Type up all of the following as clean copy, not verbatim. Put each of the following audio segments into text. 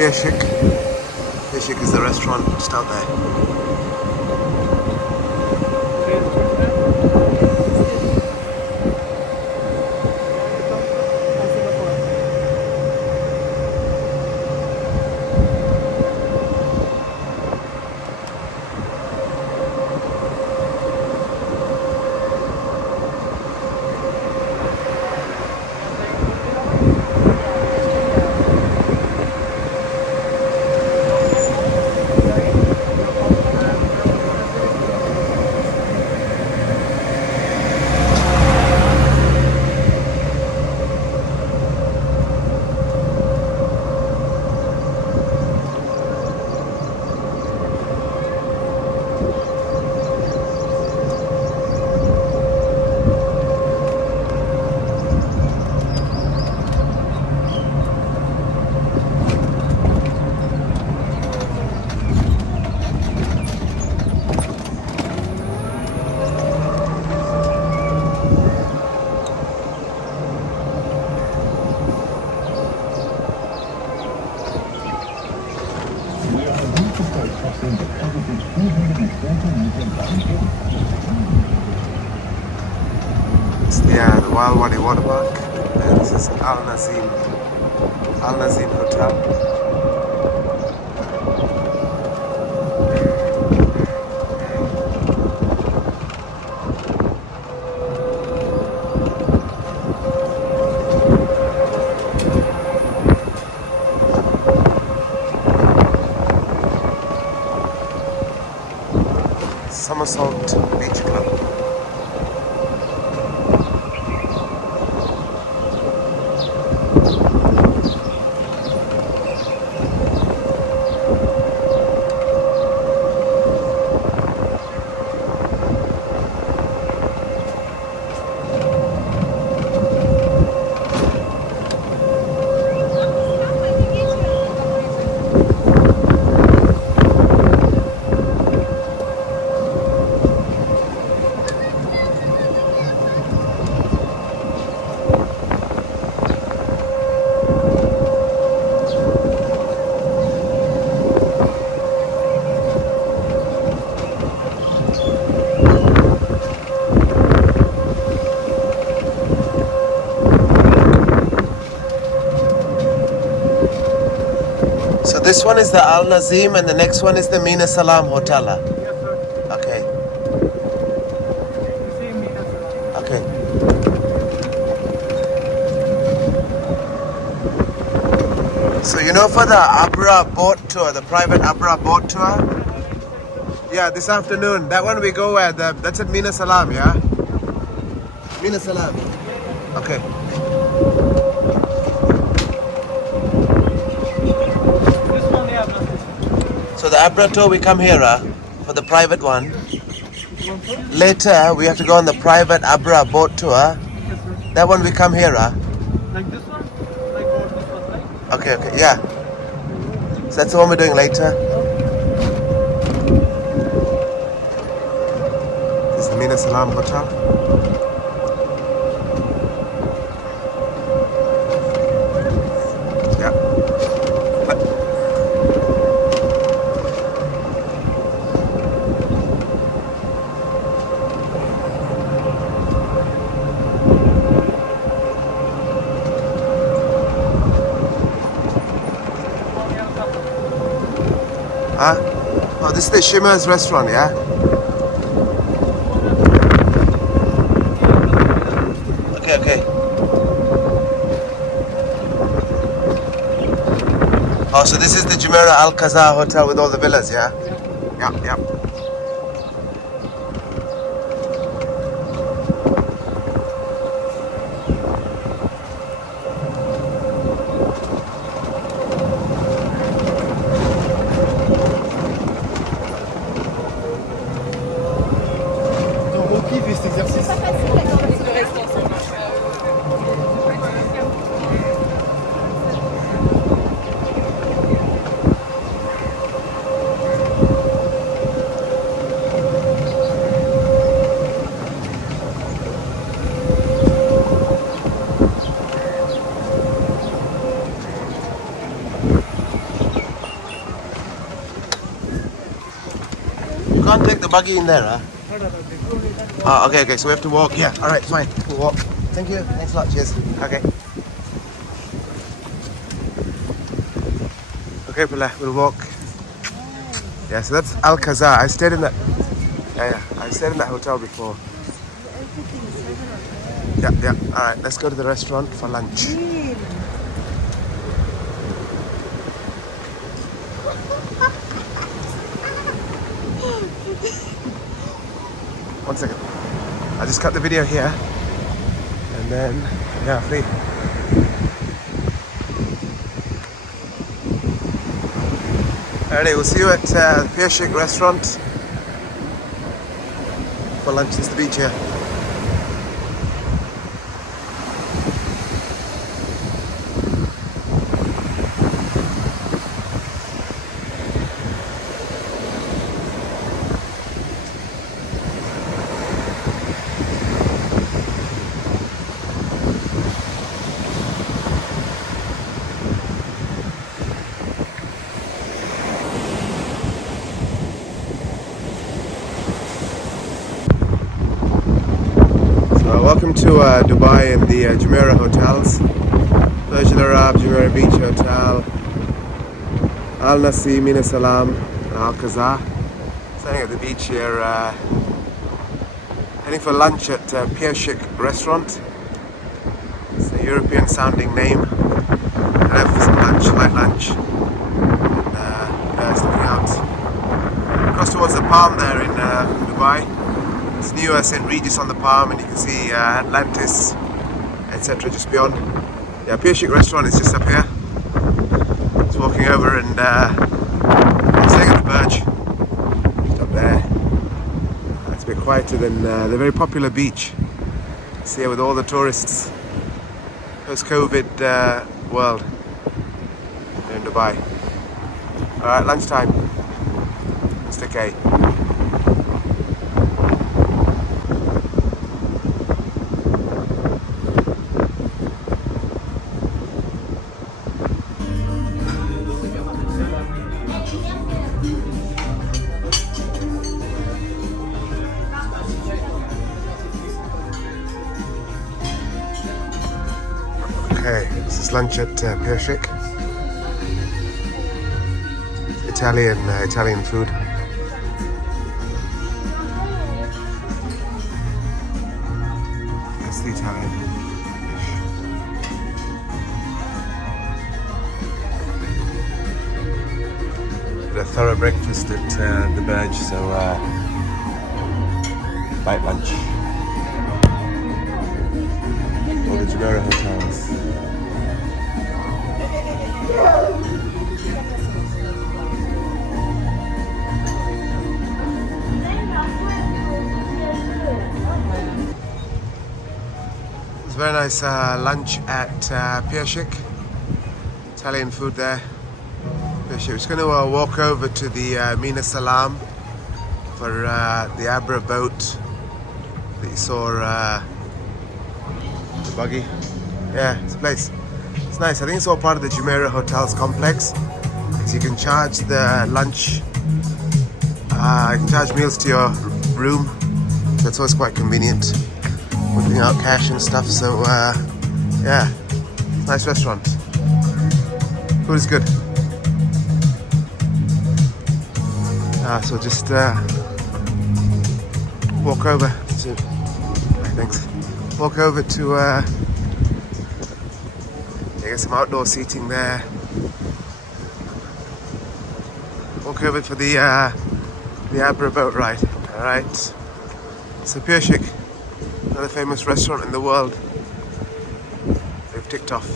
Pierchic. Pierchic is the restaurant just out there. It's the Wild Wadi Water Park, and this is Al Nazim Hotel. Somersault Beach Club. So this one is the Al Nazim and the next one is the Mina Salam Hotel. Okay. Okay. So you know, for the Abra boat tour, the private Abra boat tour? Yeah, this afternoon. That one we go at, that's at Mina Salam, yeah? Mina Salam. Okay. So the Abra tour, we come here for the private one. Later, we have to go on the private Abra boat tour. That one we come here. Like this one? Like what this one, right? Okay, okay, yeah. So that's the one we're doing later. This is the Mina Salam Hotel. Oh, this is the Shimmer's restaurant, yeah? Okay, okay. Oh, so this is the Jumeirah Al Qaza Hotel with all the villas, yeah? Yeah, yeah. can't take the buggy in there, huh? Oh, okay, so we have to walk. Yeah, alright, fine. We'll walk. Thank you. Thanks a lot. Cheers. Okay. Okay, Pula, we'll walk. Yeah, so that's Al Khazar. I stayed in that. Yeah. I stayed in that hotel before. Yeah. Alright, let's go to the restaurant for lunch. One second. I'll just cut the video here. And then, yeah, free. Alrighty, we'll see you at Pierchic Restaurant for lunch. This is the beach here. Welcome to Dubai and the Jumeirah hotels. Burj Jumeirah Beach Hotel, Al Nasim, Mina Salam, and Al Khazar. Staying at the beach here, heading for lunch at Pierchic Restaurant. It's a European sounding name. Gonna have some lunch, light lunch. And yeah, it's looking out across towards the Palm there in Dubai. It's new St. Regis on the Palm, and you can see Atlantis, etc. just beyond. Yeah, Pierchic Restaurant is just up here. Just walking over, and I'm staying at the Burj, just up there. It's a bit quieter than the very popular beach. It's here with all the tourists. Post-COVID world here in Dubai. Alright, lunchtime. Mr. K. Okay, this is lunch at Pierchic. Italian food. That's the Italian dish. Did a thorough breakfast at the Burj, so light lunch. All the Jumeirah hotels. It's a very nice lunch at Pierchic. Italian food there. Pierchic. We're just going to walk over to the Mina Salam for the Abra boat that you saw. The Buggy. Yeah, it's a place. It's nice. I think it's all part of the Jumeirah Hotels complex. So you can charge the lunch. You can charge meals to your room. That's always quite convenient. Putting out cash and stuff. So yeah, nice restaurant. Food is good. So just walk over to. Thanks. Walk over to get some outdoor seating there. Walk over for the Abra boat ride. Alright. So Pierchic, another famous restaurant in the world. They've ticked off.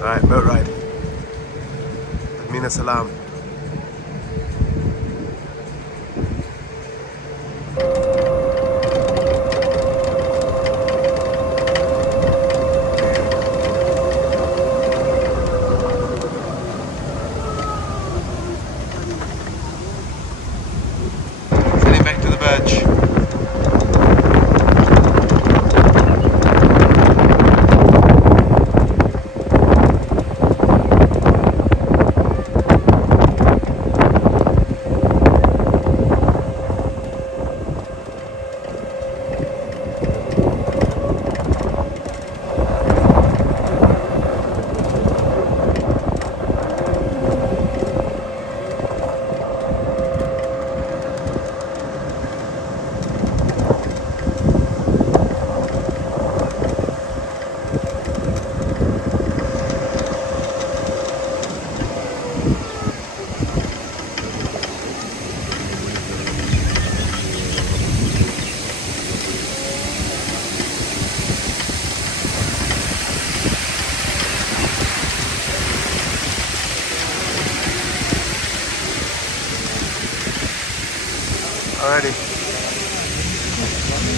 Alright, boat ride. Mina Salam. Heading back to the Burj. Alrighty.